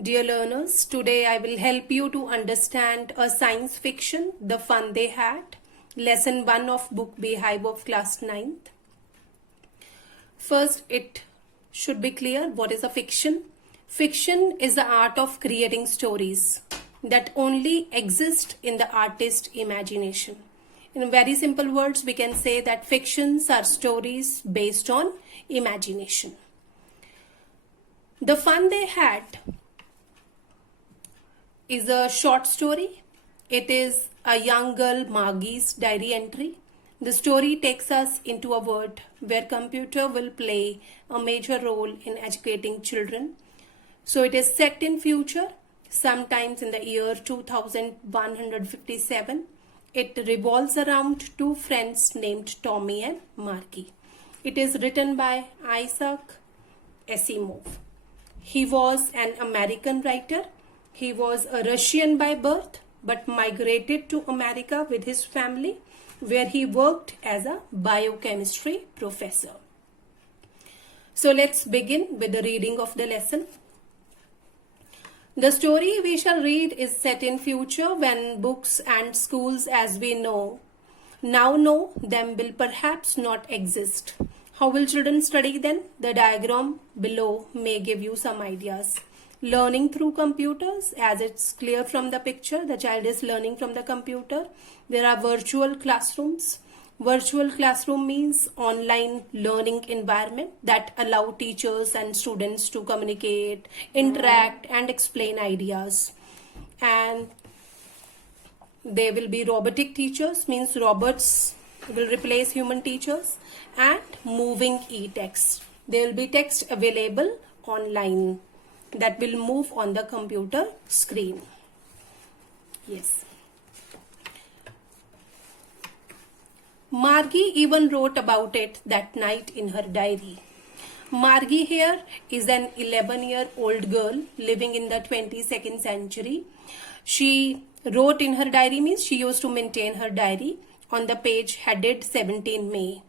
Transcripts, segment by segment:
Dear learners, today I will help you to understand a science fiction, The Fun They Had, lesson 1 of book Beehive of class 9th. First, it should be clear what is a fiction. Fiction is the art of creating stories that only exist in the artist's imagination. In very simple words, we can say that fictions are stories based on imagination. The Fun They Had is a short story. It is a young girl Margie's diary entry. The story takes us into a world where computer will play a major role in educating children. So it is set in future, sometimes in the year 2157. It revolves around two friends named Tommy and Margie. It is written by Isaac Asimov. He was an American writer. He was a Russian by birth but migrated to America with his family, where he worked as a biochemistry professor. So let's begin with the reading of the lesson. The story we shall read is set in future when books and schools as we now know them will perhaps not exist. How will children study then? The diagram below may give you some ideas. Learning through computers, as it's clear from the picture, the child is learning from the computer. There are virtual classrooms. Virtual classroom means online learning environment that allow teachers and students to communicate, interact and explain ideas. And there will be robotic teachers, means robots will replace human teachers, and moving e-text. There will be text available online that will move on the computer screen. Yes. Margie even wrote about it that night in her diary. Margie here is an 11-year-old girl living in the 22nd century. She wrote in her diary means she used to maintain her diary on the page headed 17 May.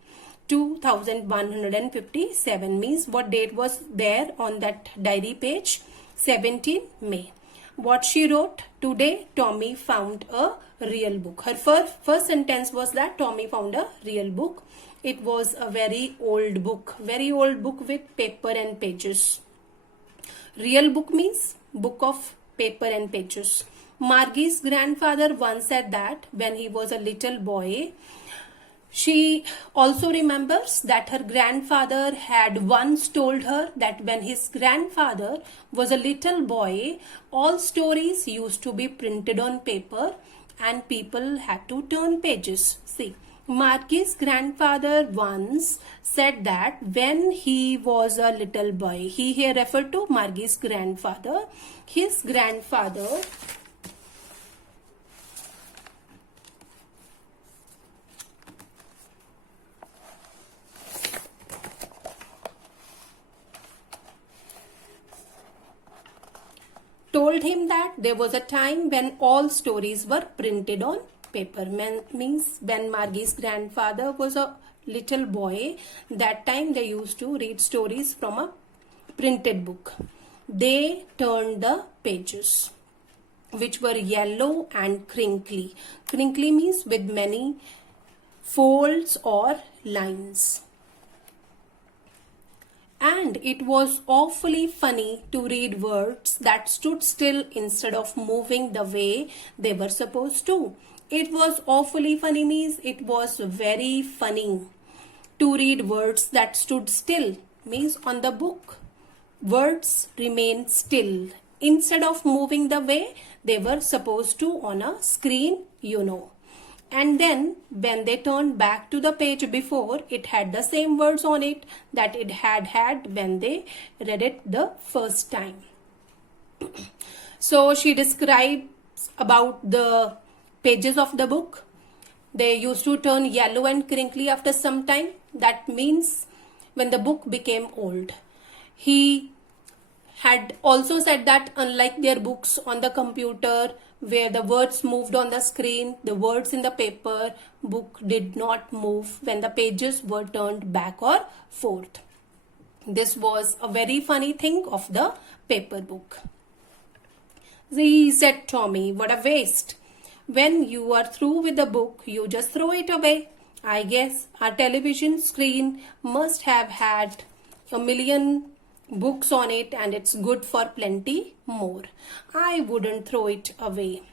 2157 means what date was there on that diary page? 17 May. What she wrote? Today Tommy found a real book. Her first sentence was that Tommy found a real book. It was a very old book with paper and pages. Real book means book of paper and pages. Margie's grandfather once said that when he was a little boy, she also remembers that her grandfather had once told her that when his grandfather was a little boy, all stories used to be printed on paper and people had to turn pages. See, Margie's grandfather once said that when he was a little boy, he here referred to Margie's grandfather. His grandfather told him that there was a time when all stories were printed on paper. Means when Margie's grandfather was a little boy, that time they used to read stories from a printed book. They turned the pages, which were yellow and crinkly. Crinkly means with many folds or lines. And it was awfully funny to read words that stood still instead of moving the way they were supposed to. It was awfully funny means it was very funny to read words that stood still, means on the book words remain still instead of moving the way they were supposed to on a screen, you know. And then when they turned back to the page before, it had the same words on it that it had when they read it the first time. So she describes about the pages of the book. They used to turn yellow and crinkly after some time. That means when the book became old. He had also said that unlike their books on the computer, where the words moved on the screen, the words in the paper book did not move when the pages were turned back or forth. This was a very funny thing of the paper book. said Tommy. What a waste. When you are through with the book, you just throw it away. I guess our television screen must have had a million books on it and it's good for plenty more. I wouldn't throw it away.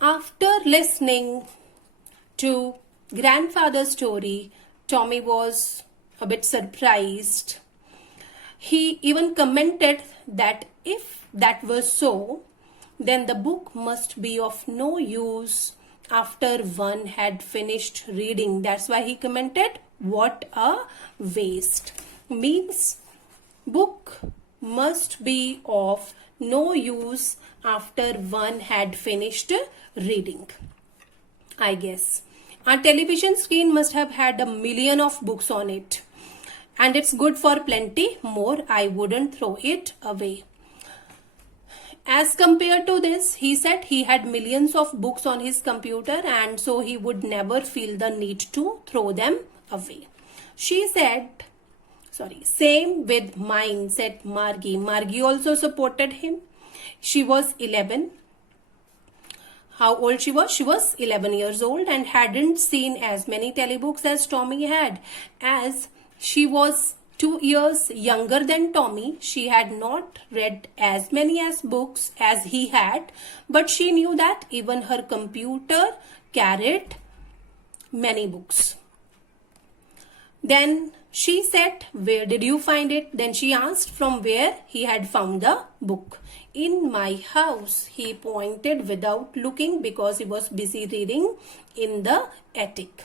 After listening to grandfather's story, Tommy was a bit surprised. He even commented that if that was so, then the book must be of no use after one had finished reading. That's why he commented, what a waste. Means book must be of no use after one had finished reading. I guess our television screen must have had a million of books on it and it's good for plenty more. I wouldn't throw it away. As compared to this, he said he had millions of books on his computer and so he would never feel the need to throw them away. She said, same with mine, said Margie. Margie also supported him. She was 11. How old she was? She was 11 years old and hadn't seen as many telebooks as Tommy had. As she was 2 years younger than Tommy, she had not read as many as books as he had, but she knew that even her computer carried many books. Then she said, where did you find it? Then she asked from where he had found the book. In my house, he pointed without looking because he was busy reading in the attic.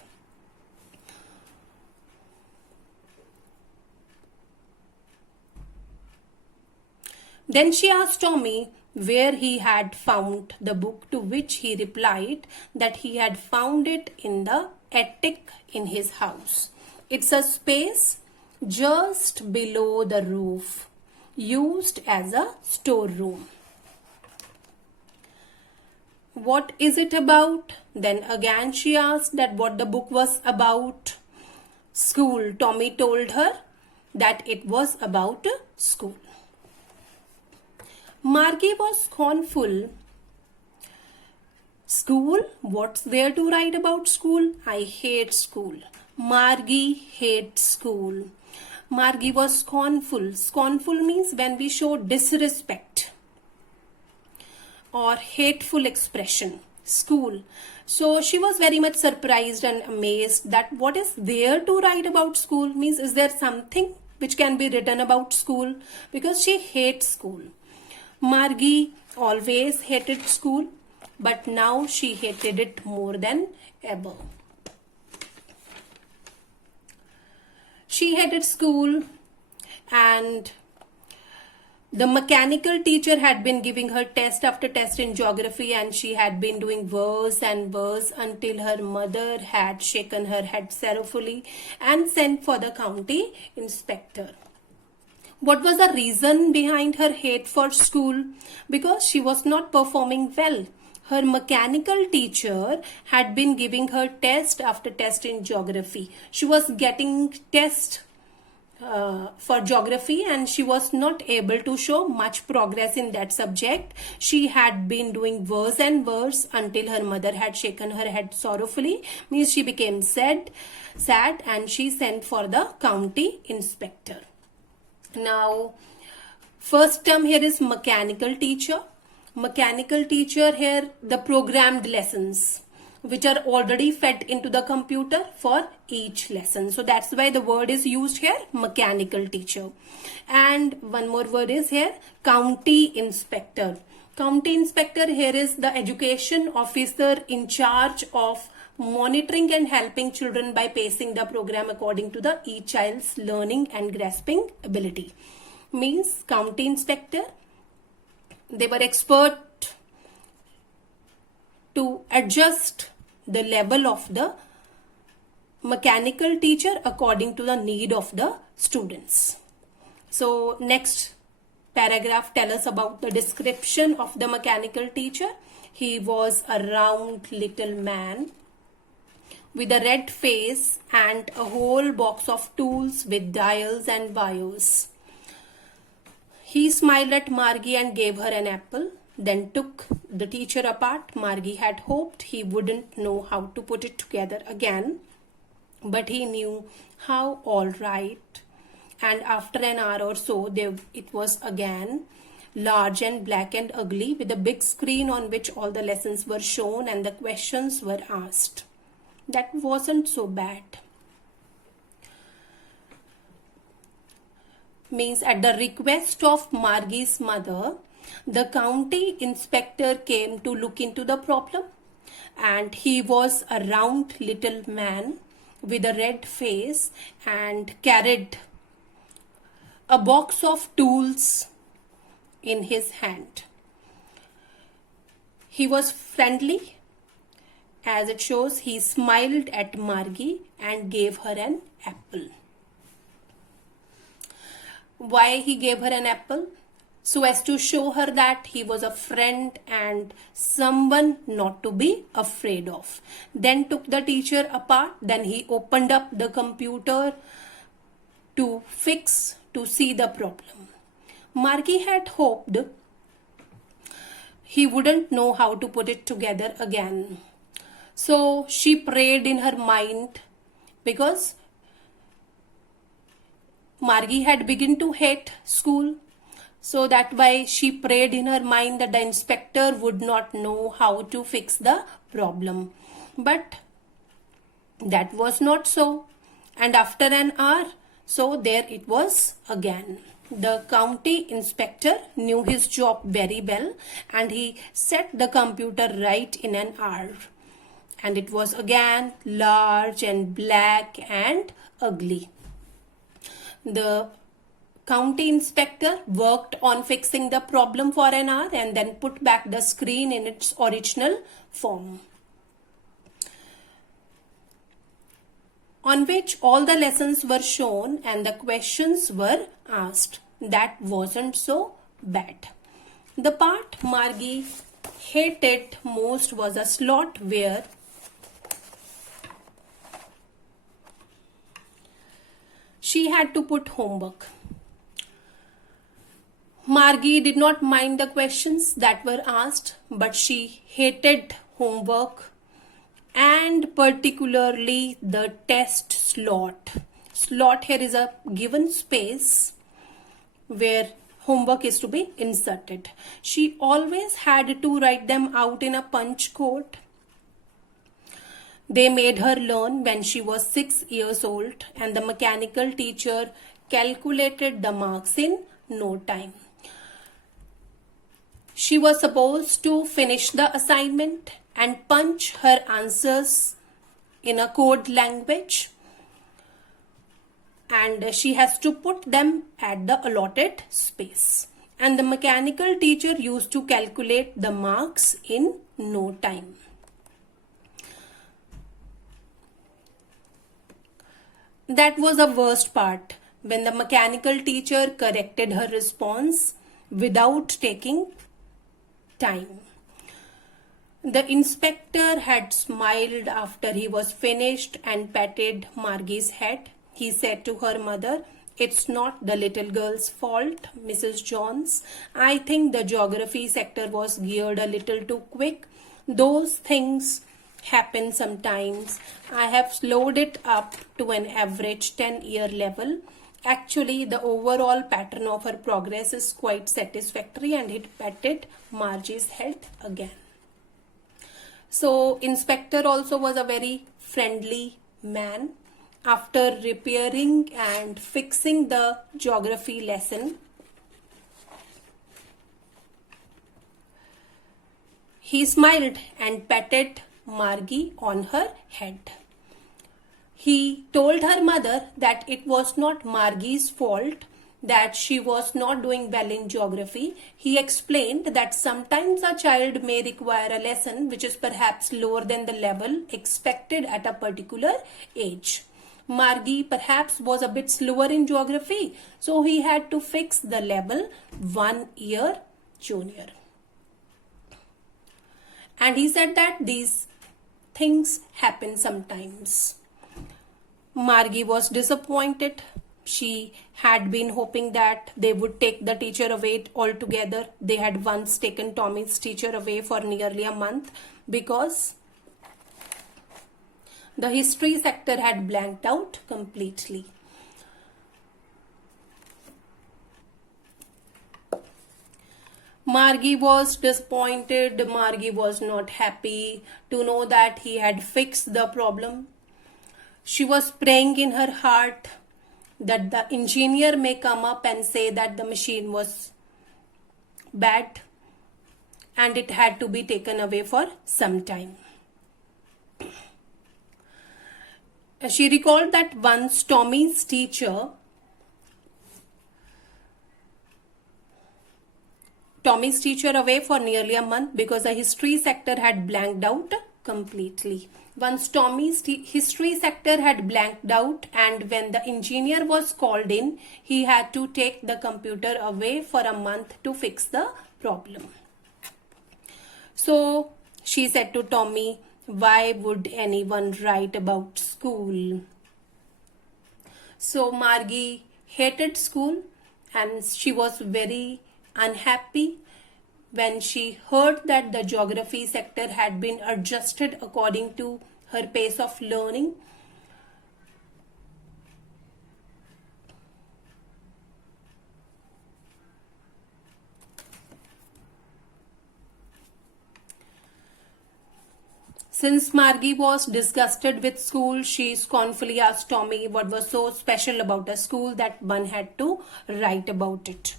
Then she asked Tommy where he had found the book, to which he replied that he had found it in the attic in his house. It's a space just below the roof, used as a storeroom. What is it about? Then again she asked that what the book was about. School. Tommy told her that it was about school. Margie was scornful. School? What's there to write about school? I hate school. Margie hates school. Margie was scornful. Scornful means when we show disrespect or hateful expression. School. So she was very much surprised and amazed that what is there to write about school? Means is there something which can be written about school? Because she hates school. Margie always hated school, but now she hated it more than ever. She hated school and the mechanical teacher had been giving her test after test in geography and she had been doing worse and worse until her mother had shaken her head sorrowfully and sent for the county inspector. What was the reason behind her hate for school? Because she was not performing well. Her mechanical teacher had been giving her test after test in geography. She was getting test for geography and she was not able to show much progress in that subject. She had been doing worse and worse until her mother had shaken her head sorrowfully. Means she became sad and she sent for the county inspector. Now, first term here is mechanical teacher. Mechanical teacher here, the programmed lessons which are already fed into the computer for each lesson. So that's why the word is used here, mechanical teacher. And one more word is here, county inspector. County inspector here is the education officer in charge of monitoring and helping children by pacing the program according to the each child's learning and grasping ability. Means county inspector, they were expert to adjust the level of the mechanical teacher according to the need of the students. So next paragraph tell us about the description of the mechanical teacher. He was a round little man with a red face and a whole box of tools with dials and wires. He smiled at Margie and gave her an apple, then took the teacher apart. Margie had hoped he wouldn't know how to put it together again, but he knew how, all right. And after an hour or so, it was again large and black and ugly, with a big screen on which all the lessons were shown and the questions were asked. That wasn't so bad. Means at the request of Margie's mother, the county inspector came to look into the problem, and he was a round little man with a red face and carried a box of tools in his hand. He was friendly. As it shows, he smiled at Margie and gave her an apple. Why he gave her an apple? So as to show her that he was a friend and someone not to be afraid of. Then took the teacher apart. Then he opened up the computer to see the problem. Margie had hoped he wouldn't know how to put it together again. So she prayed in her mind, because Margie had begun to hate school. So that why she prayed in her mind that the inspector would not know how to fix the problem. But that was not so. And after an hour, so there it was again. The county inspector knew his job very well, and he set the computer right in an hour. And it was again large and black and ugly. The county inspector worked on fixing the problem for an hour and then put back the screen in its original form, on which all the lessons were shown and the questions were asked. That wasn't so bad. The part Margie hated most was a slot where she had to put homework. Margie did not mind the questions that were asked, but she hated homework, and particularly the test slot. Slot here is a given space where homework is to be inserted. She always had to write them out in a punch code. They made her learn when she was 6 years old, and the mechanical teacher calculated the marks in no time. She was supposed to finish the assignment and punch her answers in a code language, and she has to put them at the allotted space. And the mechanical teacher used to calculate the marks in no time. That was the worst part, when the mechanical teacher corrected her response without taking time. The inspector had smiled after he was finished and patted Margie's head. He said to her mother, "It's not the little girl's fault, Mrs. Jones. I think the geography sector was geared a little too quick. Those things happen sometimes. I have slowed it up to an average 10-year level. Actually, the overall pattern of her progress is quite satisfactory," and he patted Margie's head again. So, inspector also was a very friendly man. After repairing and fixing the geography lesson, he smiled and patted Margie on her head. He told her mother that it was not Margie's fault that she was not doing well in geography. He explained that sometimes a child may require a lesson which is perhaps lower than the level expected at a particular age. Margie perhaps was a bit slower in geography, so he had to fix the level 1 year junior. And he said that these things happen sometimes. Margie was disappointed. she had been hoping that they would take the teacher away altogether. They had once taken Tommy's teacher away for nearly a month because the history sector had blanked out completely. Margie was disappointed. Margie was not happy to know that he had fixed the problem. She was praying in her heart that the engineer may come up and say that the machine was bad and it had to be taken away for some time. She recalled that once Tommy's teacher away for nearly a month because the history sector had blanked out completely. Once Tommy's history sector had blanked out, and when the engineer was called in, he had to take the computer away for a month to fix the problem. So she said to Tommy, "Why would anyone write about school?" So Margie hated school and she was very unhappy when she heard that the geography sector had been adjusted according to her pace of learning. Since Margie was disgusted with school, she scornfully asked Tommy what was so special about a school that one had to write about it.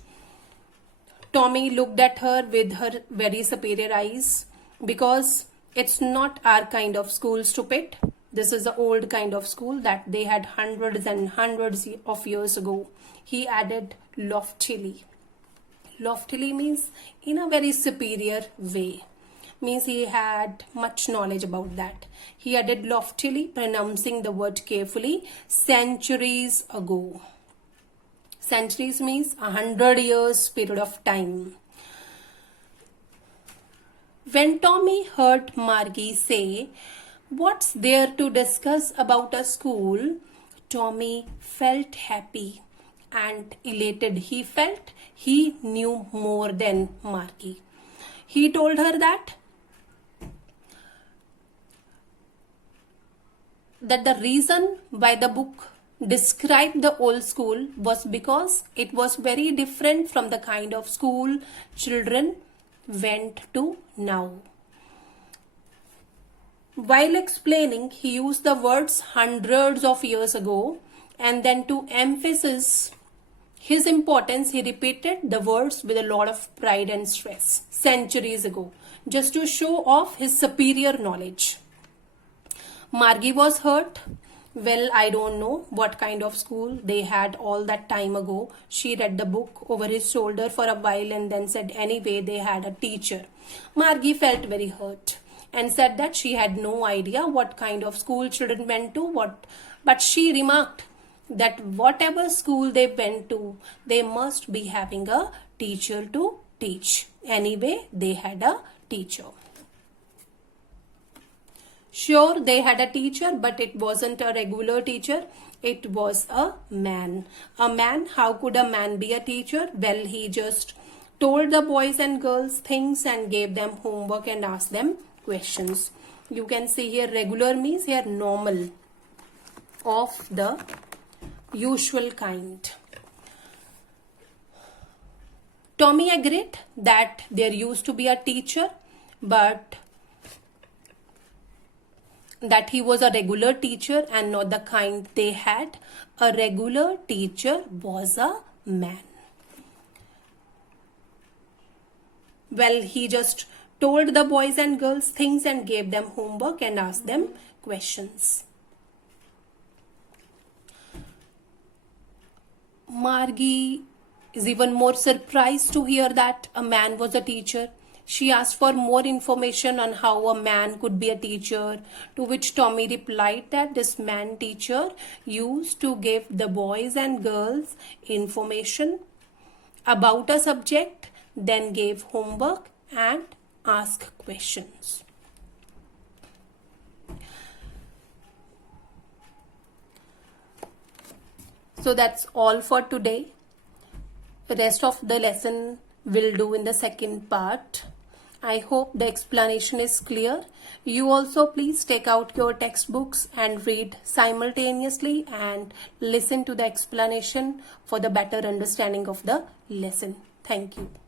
Tommy looked at her with her very superior eyes. "Because it's not our kind of school, stupid. This is the old kind of school that they had hundreds and hundreds of years ago," he added loftily. Loftily means in a very superior way. Means he had much knowledge about that. He added loftily, pronouncing the word carefully, "centuries ago." Centuries means 100 years period of time. When Tommy heard Margie say, "What's there to discuss about a school?" Tommy felt happy and elated. He felt he knew more than Margie. He told her that the reason why the book described the old school was because it was very different from the kind of school children went to now. While explaining, he used the words "hundreds of years ago," and then to emphasize his importance, he repeated the words with a lot of pride and stress. "Centuries ago," just to show off his superior knowledge. Margie was hurt. "Well, I don't know what kind of school they had all that time ago." She read the book over his shoulder for a while and then said, "Anyway, they had a teacher." Margie felt very hurt and said that she had no idea what kind of school children went to, but she remarked that whatever school they went to, they must be having a teacher to teach. Anyway, they had a teacher. Sure, they had a teacher, but it wasn't a regular teacher. It was a man. A man? How could a man be a teacher? Well, he just told the boys and girls things and gave them homework and asked them questions. You can see here regular means here normal, of the usual kind. Tommy agreed that there used to be a teacher, but that he was a regular teacher and not the kind they had. A regular teacher was a man. Well, he just told the boys and girls things and gave them homework and asked them questions. Margie is even more surprised to hear that a man was a teacher. She asked for more information on how a man could be a teacher, to which Tommy replied that this man teacher used to give the boys and girls information about a subject, then gave homework and asked questions. So that's all for today. The rest of the lesson will do in the second part. I hope the explanation is clear. You also please take out your textbooks and read simultaneously and listen to the explanation for the better understanding of the lesson. Thank you.